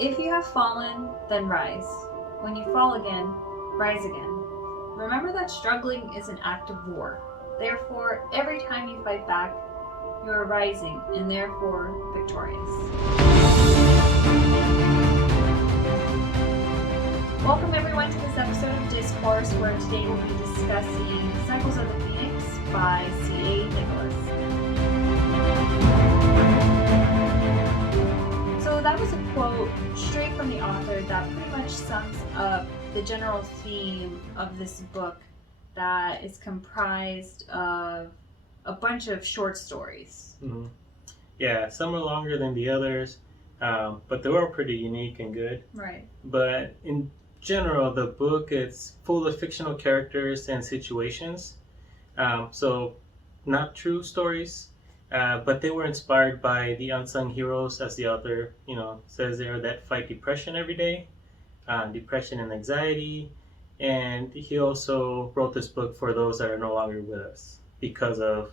If you have fallen, then rise. When you fall again, rise again. Remember that struggling is an act of war. Therefore, every time you fight back, you are rising and therefore victorious. Welcome everyone to this episode of Discourse, where today we'll be discussing Cycles of the Phoenix by C.A. Nicholas. So that was a quote straight from the author that pretty much sums up the general theme of this book, that is comprised of a bunch of short stories. Mm-hmm. Yeah, some are longer than the others, but they're all pretty unique and good. Right. But in general, the book is full of fictional characters and situations. So not true stories, but they were inspired by the unsung heroes, as the author, says there, that fight depression every day, depression and anxiety. And he also wrote this book for those that are no longer with us because of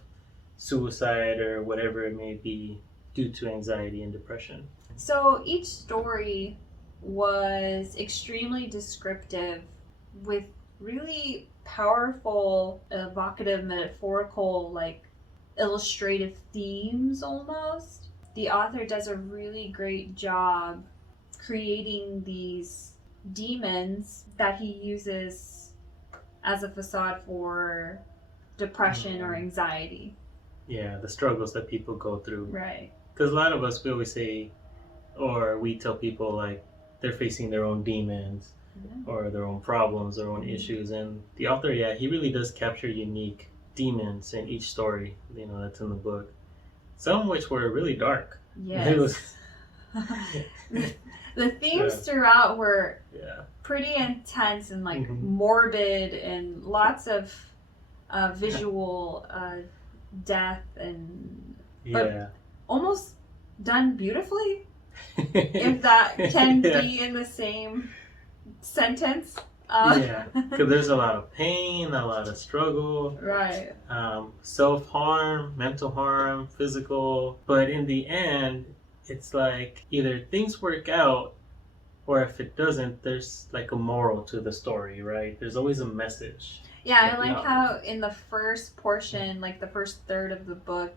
suicide or whatever it may be due to anxiety and depression. So each story was extremely descriptive with really powerful, evocative, metaphorical, illustrative themes almost. The author does a really great job creating these demons that he uses as a facade for depression or anxiety. Yeah, the struggles that people go through. Right. Because a lot of us, we always say, or we tell people, like, they're facing their own demons or their own problems, their own issues. And the author, he really does capture unique demons in each story, that's in the book. Some which were really dark. Yes. The themes throughout were pretty intense and morbid, and lots of visual death, and but almost done beautifully, if that can be in the same sentence. Because there's a lot of pain, a lot of struggle, right? Self-harm, mental harm, physical. But in the end, it's like either things work out, or if it doesn't, there's like a moral to the story, right? There's always a message. Yeah, I like how in the first portion, the first third of the book,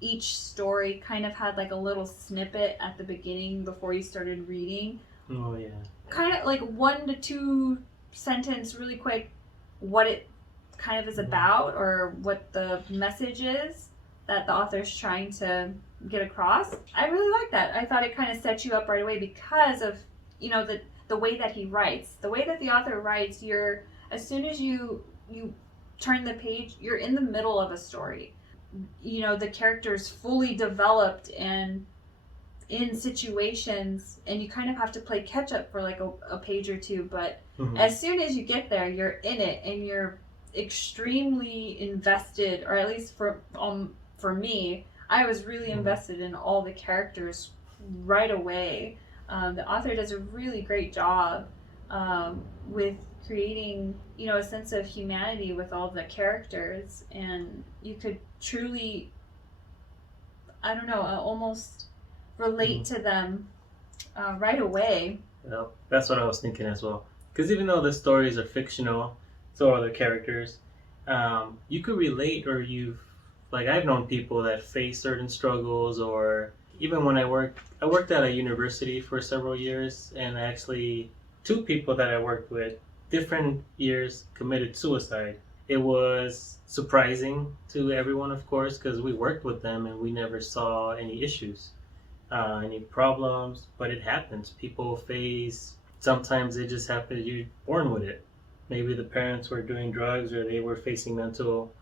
each story kind of had like a little snippet at the beginning before you started reading. Oh, yeah. Kind of like 1 to 2 sentence, really quick, what it kind of is about, or what the message is that the author's trying to get across. I really like that. I thought it kind of set you up right away because of, the way that he writes. The way that the author writes, as soon as you turn the page, you're in the middle of a story. The character's fully developed and in situations, and you kind of have to play catch up for like a page or two, but as soon as you get there, you're in it and you're extremely invested, or at least for me, I was really invested in all the characters right away. The author does a really great job with creating, a sense of humanity with all the characters, and you could truly, almost relate to them right away. Well, that's what I was thinking as well. Because even though the stories are fictional, so are the characters, you could relate, or I've known people that face certain struggles, or even when I worked at a university for several years, and actually 2 people that I worked with, different years, committed suicide. It was surprising to everyone, of course, because we worked with them and we never saw any issues, any problems, but it happens. People face, sometimes it just happens, you're born with it. Maybe the parents were doing drugs, or they were facing mental,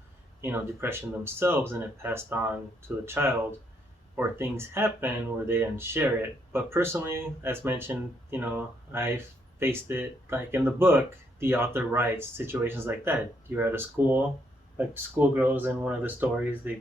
depression themselves, and it passed on to the child, or things happen where they didn't share it. But personally, as mentioned, I've faced it. Like in the book, the author writes situations like that. You're at a school, like schoolgirls in one of the stories, they,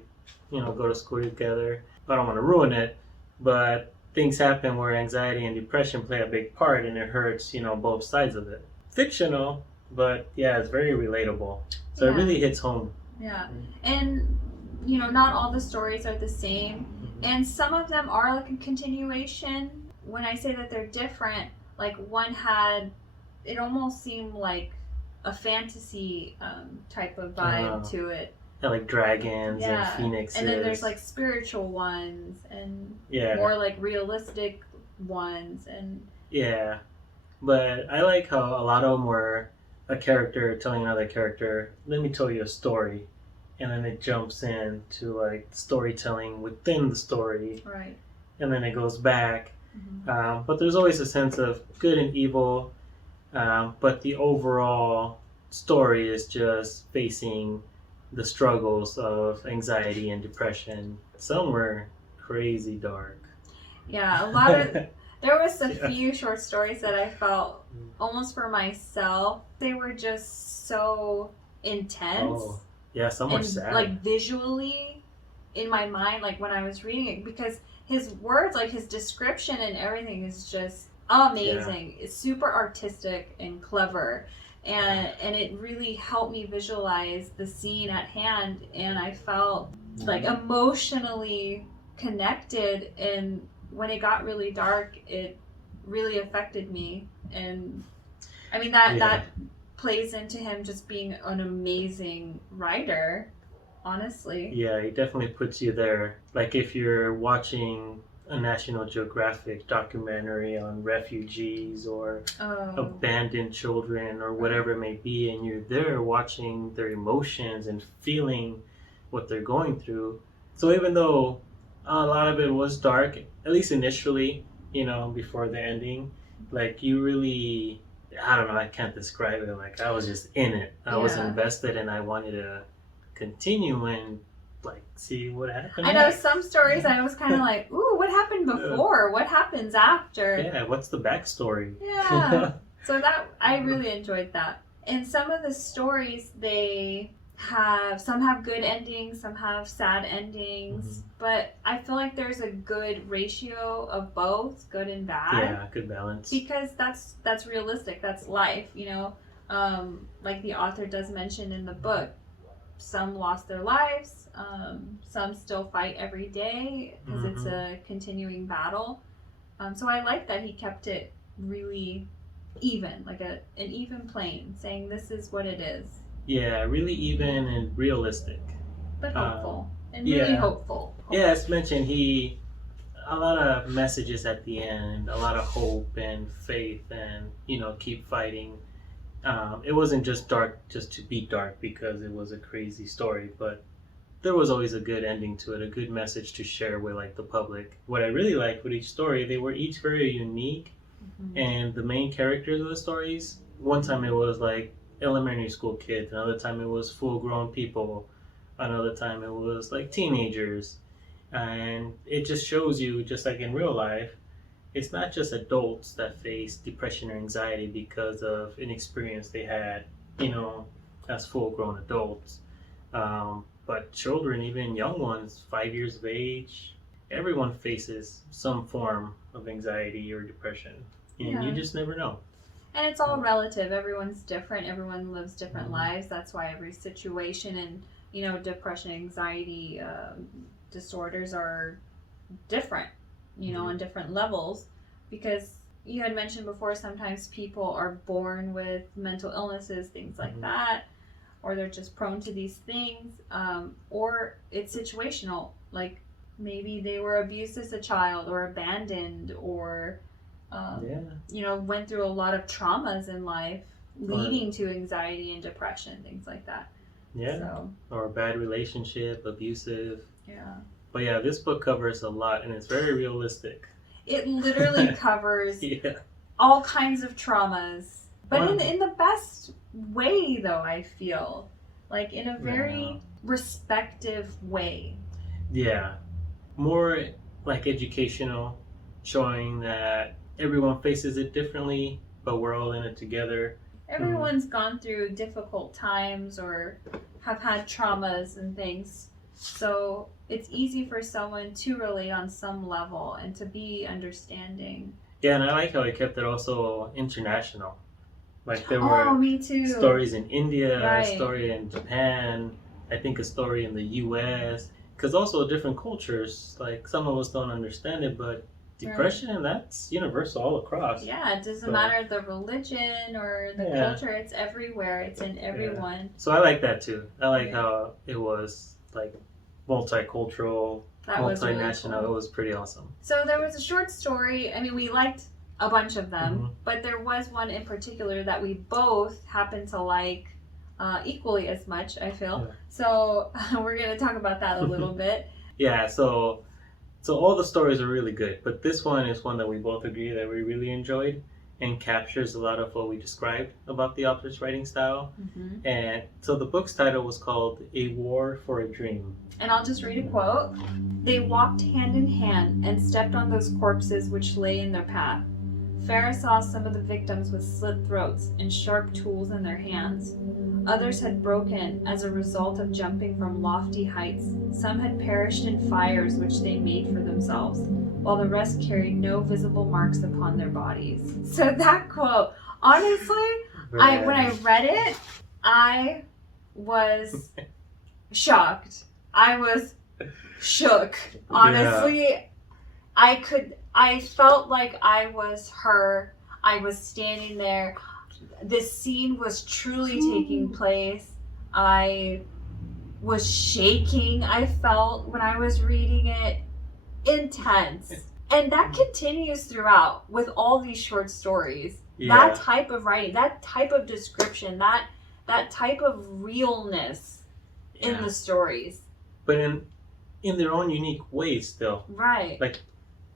go to school together. I don't want to ruin it, but things happen where anxiety and depression play a big part, and it hurts, both sides of it. Fictional, but it's very relatable. So it really hits home. Yeah. And, not all the stories are the same. And some of them are like a continuation when I say that they're different, like one had, it almost seemed like a fantasy type of vibe to it. Yeah, like dragons and Yeah. phoenixes. And then there's like spiritual ones and yeah. more like realistic ones. And yeah. But I like how a lot of them were a character telling another character, let me tell you a story. And then it jumps into like storytelling within the story. right. And then it goes back. Mm-hmm. But there's always a sense of good and evil. But the overall story is just facing the struggles of anxiety and depression. Some were crazy dark. Yeah, a lot of there was a Yeah. few short stories that I felt almost for myself. They were just so intense. Oh, yeah, some were and sad. like visually in my mind, like when I was reading it, because his words, like his description and everything is just amazing. Yeah. It's super artistic and clever. And it really helped me visualize the scene at hand, and I felt like emotionally connected, and when it got really dark it really affected me. And I mean that plays into him just being an amazing writer, honestly. Yeah, he definitely puts you there. Like if you're watching a National Geographic documentary on refugees or abandoned children or whatever it may be, and you're there watching their emotions and feeling what they're going through. So even though a lot of it was dark, at least initially, before the ending, like you really, I don't know, I can't describe it. Like I was just in it. I was invested and I wanted to continue and like see what happened. I know some stories I was kind of like, ooh, what happened before? What happens after? Yeah, what's the backstory? Yeah. So that I really enjoyed that. And some of the stories, some have good endings, some have sad endings, but I feel like there's a good ratio of both, good and bad. Yeah, good balance. Because that's realistic. That's life, like the author does mention in the book. Some lost their lives. Some still fight every day because it's a continuing battle. So I like that he kept it really even, like an even plane, saying this is what it is. Yeah, really even and realistic. But hopeful. And really hopeful. Yeah, as mentioned, a lot of messages at the end, a lot of hope and faith and, keep fighting. It wasn't just dark just to be dark because it was a crazy story, but there was always a good ending to it, a good message to share with like the public. What I really liked with each story, they were each very unique, and the main characters of the stories, one time it was like elementary school kids, another time it was full-grown people, another time it was like teenagers, and it just shows you, just like in real life, it's not just adults that face depression or anxiety because of an experience they had, as full-grown adults. But children, even young ones, 5 years of age, everyone faces some form of anxiety or depression. And you just never know. And it's all relative. Everyone's different. Everyone lives different lives. That's why every situation and, depression, anxiety, disorders are different, on different levels, because you had mentioned before, sometimes people are born with mental illnesses, things like that, or they're just prone to these things, or it's situational, like maybe they were abused as a child or abandoned or went through a lot of traumas in life leading to anxiety and depression, things like that. Or a bad relationship, abusive. But this book covers a lot, and it's very realistic. It literally covers all kinds of traumas, but in the best way, though, I feel. Like, in a very respective way. Yeah. More like educational, showing that everyone faces it differently, but we're all in it together. Everyone's gone through difficult times or have had traumas and things. So it's easy for someone to relate on some level and to be understanding. Yeah, and I like how he kept it also international. Like there were me too. Stories in India, a story in Japan, I think a story in the US. Because also different cultures, like some of us don't understand it, but depression, and that's universal all across. Yeah, it doesn't So- matter the religion or the Yeah. culture. It's everywhere. It's in everyone. So I like that too. I like Yeah. how it was like multicultural, That was really multinational. cool. It was pretty awesome. So there was a short story. I mean, we liked a bunch of them, Mhm. but there was one in particular that we both happened to like equally as much, I feel. Yeah. So we're going to talk about that a little bit. Yeah, so all the stories are really good, but this one is one that we both agree that we really enjoyed and captures a lot of what we described about the author's writing style. Mm-hmm. And so the book's title was called A War for a Dream. And I'll just read a quote. They walked hand in hand and stepped on those corpses which lay in their path. Farah saw some of the victims with slit throats and sharp tools in their hands. Others had broken as a result of jumping from lofty heights. Some had perished in fires which they made for themselves, while the rest carried no visible marks upon their bodies. So that quote, honestly, when I read it, I was shocked. I was shook. Honestly, I felt like I was her. I was standing there. This scene was truly taking place. I was shaking. I felt when I was reading it intense. And that continues throughout with all these short stories. Yeah. That type of writing, that type of description, that type of realness in the stories. But in their own unique ways still. Right.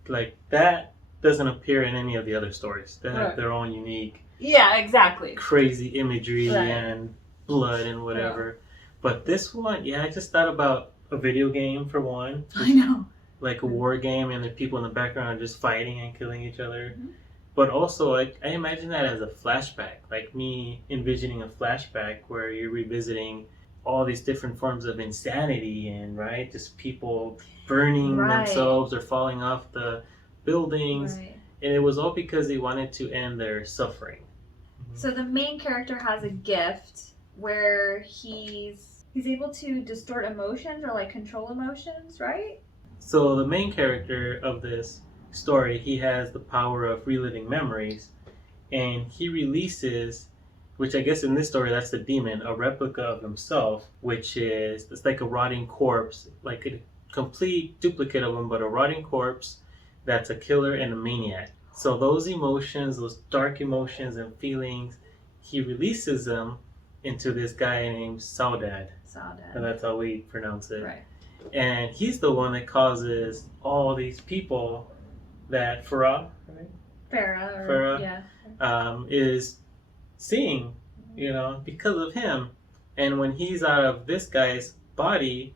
Like that doesn't appear in any of the other stories. They have Right. their own unique Yeah, exactly. crazy imagery Right. and blood and whatever. But this one, I just thought about a video game for one. I know. Like a war game, and the people in the background are just fighting and killing each other. Mhm. But also, I imagine that as a flashback. Like me envisioning a flashback where you're revisiting all these different forms of insanity and, right, just people burning Right. themselves or falling off the buildings. Right. And it was all because they wanted to end their suffering. So the main character has a gift where he's able to distort emotions or like control emotions, right? So the main character of this story, he has the power of reliving memories, and he releases, which I guess in this story that's the demon, a replica of himself, which is, it's like a rotting corpse, like a complete duplicate of him, but a rotting corpse that's a killer and a maniac. So those emotions, those dark emotions and feelings, he releases them into this guy named Saudad. And that's how we pronounce it. Right. And he's the one that causes all these people that Farah, right? Farah. Yeah. Is seeing, because of him. And when he's out of this guy's body,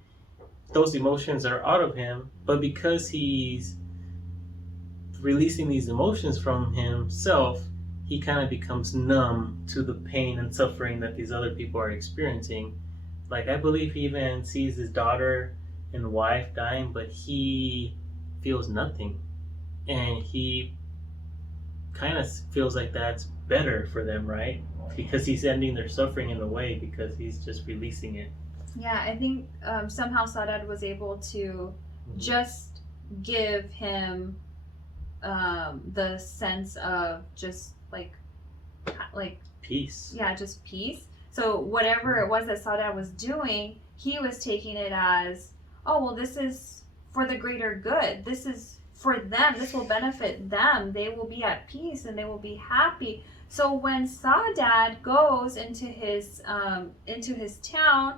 those emotions are out of him. But because he's releasing these emotions from himself, he kind of becomes numb to the pain and suffering that these other people are experiencing. Like, I believe he even sees his daughter and wife dying, but he feels nothing. And he kind of feels like that's better for them, right? Because he's ending their suffering in a way because he's just releasing it. Yeah, I think somehow Saudad was able to just give him the sense of just like Peace. Yeah, just peace. So whatever it was that Saudad was doing, he was taking it as, oh, well, this is for the greater good. This is for them. This will benefit them. They will be at peace and they will be happy. So when Saudad goes into his town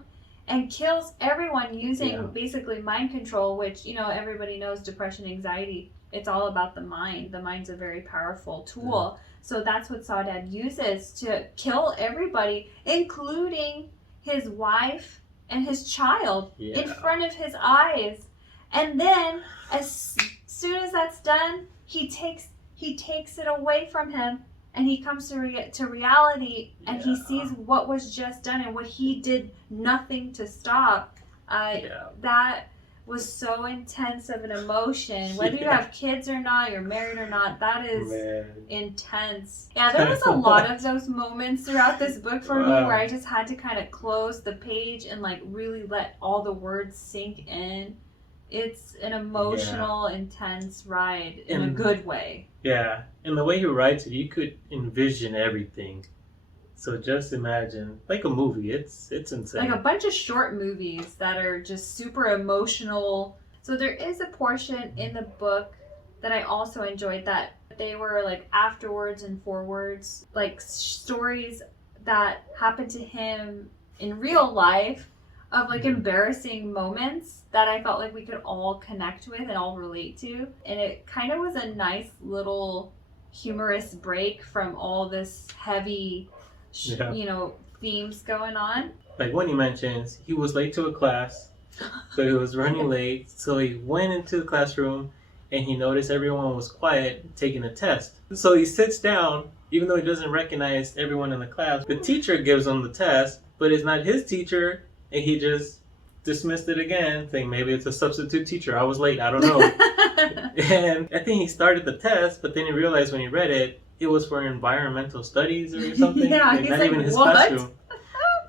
and kills everyone using basically mind control, which, everybody knows depression, anxiety, it's all about the mind. The mind's a very powerful tool. So that's what Saudad uses to kill everybody, including his wife and his child in front of his eyes. And then as soon as that's done, he takes it away from him, and he comes to reality, and he sees what was just done and what he did nothing to stop. That was so intense of an emotion. Whether you have kids or not, you're married or not, that is intense. Yeah, there was a lot of those moments throughout this book for me where I just had to kind of close the page and like really let all the words sink in. It's an emotional, intense ride in a And- good way. Yeah, and the way he writes it, you could envision everything. So just imagine, like a movie. It's insane. Like a bunch of short movies that are just super emotional. So there is a portion in the book that I also enjoyed that they were like afterwards and forwards, like stories that happened to him in real life of like embarrassing moments that I felt like we could all connect with and all relate to. And it kind of was a nice little humorous break from all this heavy, themes going on. Like when he mentions he was late to a class, so he was running late. So he went into the classroom and he noticed everyone was quiet taking a test. So he sits down, even though he doesn't recognize everyone in the class. The teacher gives him the test, but it's not his teacher, and he just dismissed it again, saying maybe it's a substitute teacher. I was late, I don't know. And I think he started the test, but then he realized when he read it, it was for environmental studies or something. Yeah, he's not like, even his what? classroom.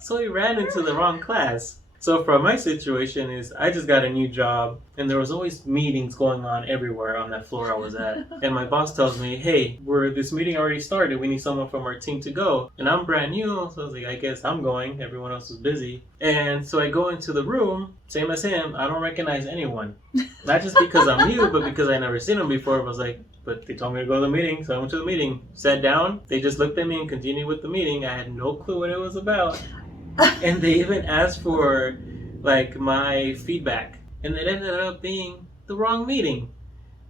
So he ran into the wrong class. So for my situation is I just got a new job and there was always meetings going on everywhere on that floor I was at. And my boss tells me, hey, this meeting already started. We need someone from our team to go. And I'm brand new. So I was like, I guess I'm going. Everyone else is busy. And so I go into the room, same as him. I don't recognize anyone. Not just because I'm new, but because I never seen them before. I was like, but they told me to go to the meeting. So I went to the meeting, sat down. They just looked at me and continued with the meeting. I had no clue what it was about. And they even asked for like my feedback, and it ended up being the wrong meeting.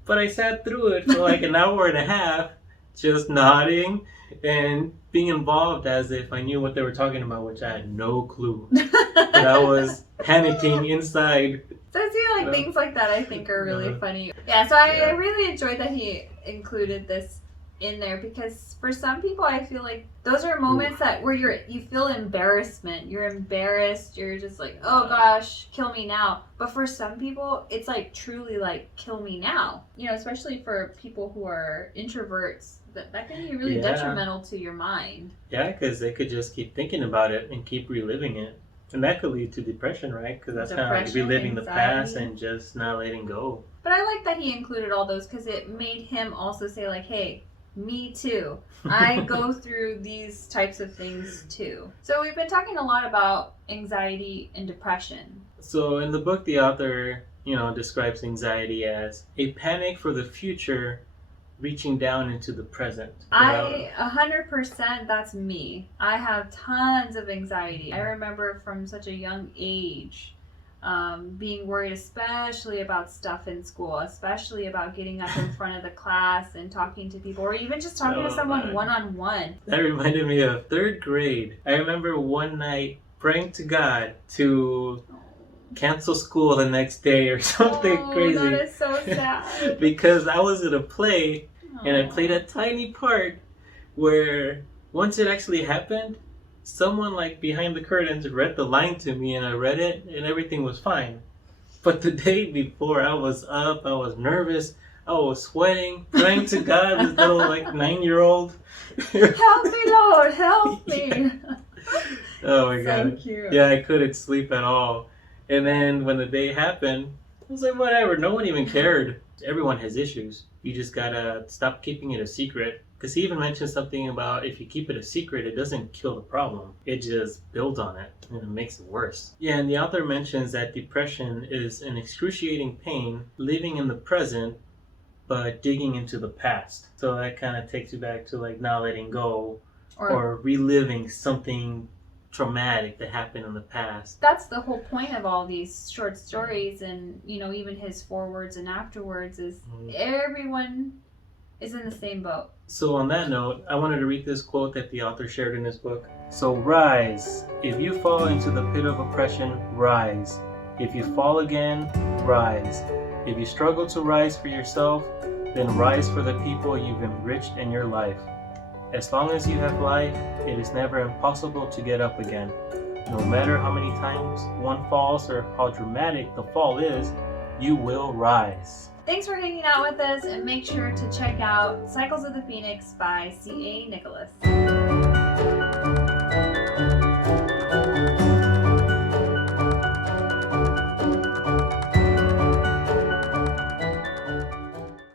But I sat through it for like an hour and a half, just nodding and being involved as if I knew what they were talking about, which I had no clue. And I was panicking inside. So I see like things like that I think are really funny. Yeah, so I really enjoyed that he included this in there, because for some people I feel like those are moments that where you feel embarrassment. You're embarrassed, you're just like, oh gosh, kill me now. But for some people it's like truly like kill me now. Especially for people who are introverts, that can be really detrimental to your mind. Yeah, because they could just keep thinking about it and keep reliving it. And that could lead to depression, right? Because that's kind of like reliving the past and just not letting go. But I like that he included all those, because it made him also say like, hey, me too. I go through these types of things too. So we've been talking a lot about anxiety and depression. So in the book, the author, describes anxiety as a panic for the future reaching down into the present. 100%, that's me. I have tons of anxiety. I remember from such a young age being worried, especially about stuff in school, especially about getting up in front of the class and talking to people, or even just talking to someone one-on-one. That reminded me of 3rd grade. I remember one night praying to God to cancel school the next day or something crazy. That is so sad. Because I was at a play and I played a tiny part where once it actually happened, someone like behind the curtains read the line to me, and I read it and everything was fine. But the day before, I was up, I was nervous, I was sweating, praying to God, this little like 9-year-old. Help me, Lord, help me. Oh my God. So cute. Yeah, I couldn't sleep at all. And then when the day happened, I was like, whatever, no one even cared. Everyone has issues. You just gotta stop keeping it a secret. Because he even mentioned something about if you keep it a secret, it doesn't kill the problem. It just builds on it and it makes it worse. Yeah, and the author mentions that depression is an excruciating pain, living in the present, but digging into the past. So that kind of takes you back to like not letting go or reliving something traumatic that happened in the past. That's the whole point of all these short stories, and even his forwards and afterwards is everyone is in the same boat. So on that note, I wanted to read this quote that the author shared in his book. So rise. If you fall into the pit of oppression, rise. If you fall again, rise. If you struggle to rise for yourself, then rise for the people you've enriched in your life. As long as you have life, it is never impossible to get up again. No matter how many times one falls or how dramatic the fall is, you will rise. Thanks for hanging out with us, and make sure to check out Cycles of the Phoenix by C.A. Nicholas.